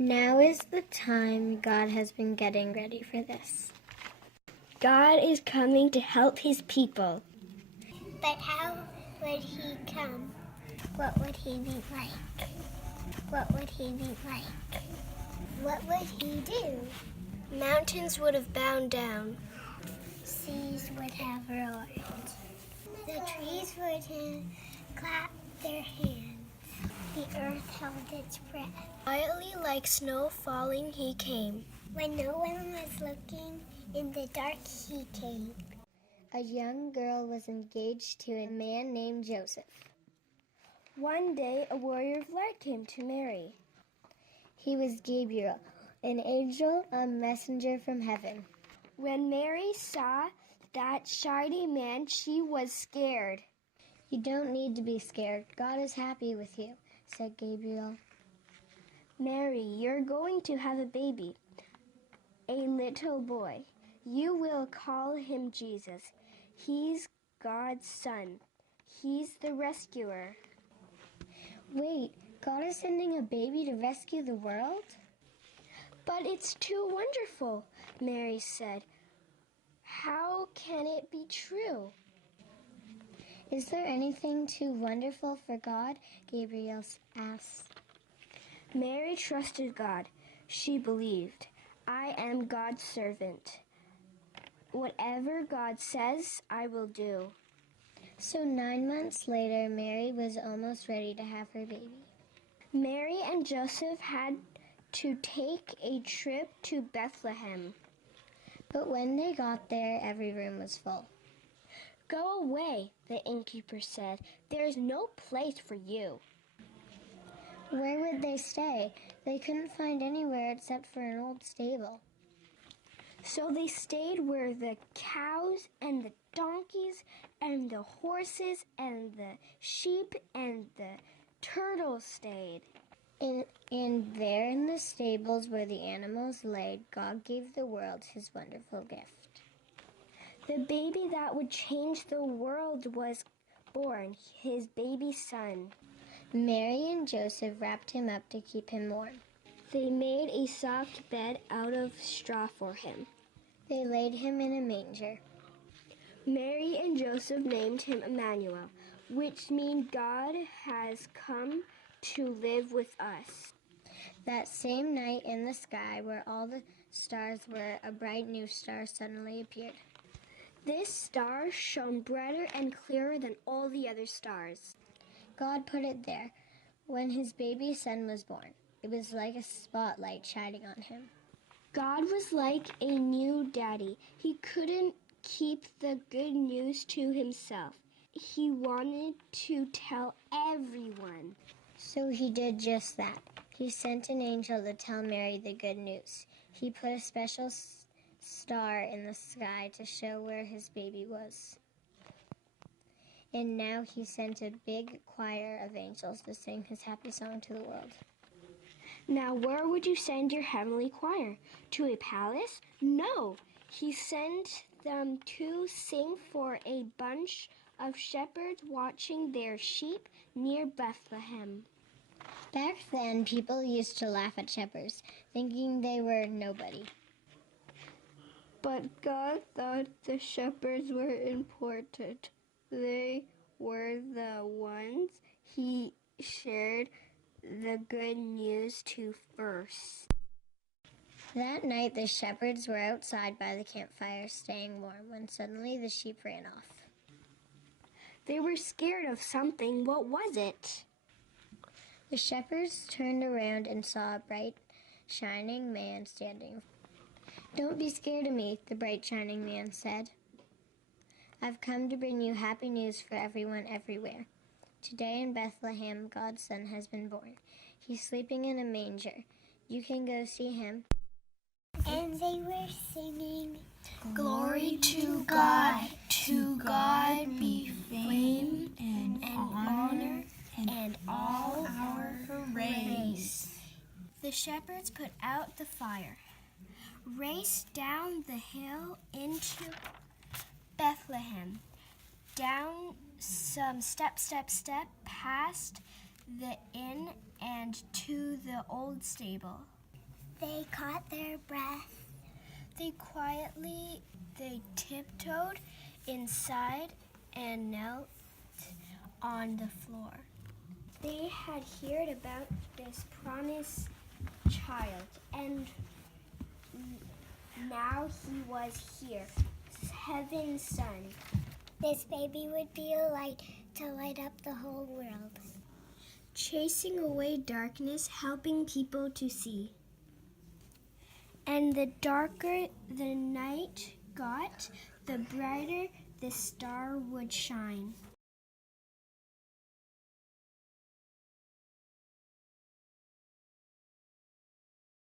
Now is the time. God has been getting ready for this. God is coming to help his people. But how would he come? What would he be like? What would he be like? What would he do? Mountains would have bowed down. Seas would have roared. The trees would have clapped their hands. The earth held its breath. Quietly like snow falling he came. When no one was looking, in the dark he came. A young girl was engaged to a man named Joseph. One day a warrior of light came to Mary. He was Gabriel, an angel, a messenger from heaven. When Mary saw that shiny man, she was scared. You don't need to be scared. God is happy with you, said Gabriel. Mary, you're going to have a baby, a little boy. You will call him Jesus. He's God's son. He's the rescuer. Wait, God is sending a baby to rescue the world? But it's too wonderful, Mary said. How can it be true? Is there anything too wonderful for God? Gabriel asked. Mary trusted God. She believed, I am God's servant. Whatever God says, I will do. So 9 months later, Mary was almost ready to have her baby. Mary and Joseph had to take a trip to Bethlehem. But when they got there, every room was full. Go away, the innkeeper said. There is no place for you. Where would they stay? They couldn't find anywhere except for an old stable. So they stayed where the cows and the donkeys and the horses and the sheep and the turtles stayed. And there in the stables where the animals laid, God gave the world his wonderful gift. The baby that would change the world was born, his baby son. Mary and Joseph wrapped him up to keep him warm. They made a soft bed out of straw for him. They laid him in a manger. Mary and Joseph named him Emmanuel, which means God has come to live with us. That same night in the sky where all the stars were, a bright new star suddenly appeared. This star shone brighter and clearer than all the other stars. God put it there when his baby son was born. It was like a spotlight shining on him. God was like a new daddy. He couldn't keep the good news to himself. He wanted to tell everyone. So he did just that. He sent an angel to tell Mary the good news. He put a special star in the sky to show where his baby was. And now he sent a big choir of angels to sing his happy song to the world. Now where would you send your heavenly choir? To a palace? No. He sent them to sing for a bunch of shepherds watching their sheep near Bethlehem. Back then, people used to laugh at shepherds, thinking they were nobody. But God thought the shepherds were important. They were the ones he shared the good news to first. That night, the shepherds were outside by the campfire, staying warm, when suddenly the sheep ran off. They were scared of something. What was it? The shepherds turned around and saw a bright, shining man standing. "Don't be scared of me," the bright, shining man said. "I've come to bring you happy news for everyone everywhere. Today in Bethlehem, God's son has been born. He's sleeping in a manger. You can go see him." And they were singing, Glory to God be fame and honor and all our praise. The shepherds put out the fire, raced down the hill into Bethlehem, down some step, past the inn and to the old stable. They caught their breath. They tiptoed inside and knelt on the floor. They had heard about this promised child, and now he was here, heaven's son. This baby would be a light to light up the whole world. Chasing away darkness, helping people to see. And the darker the night got, the brighter the star would shine.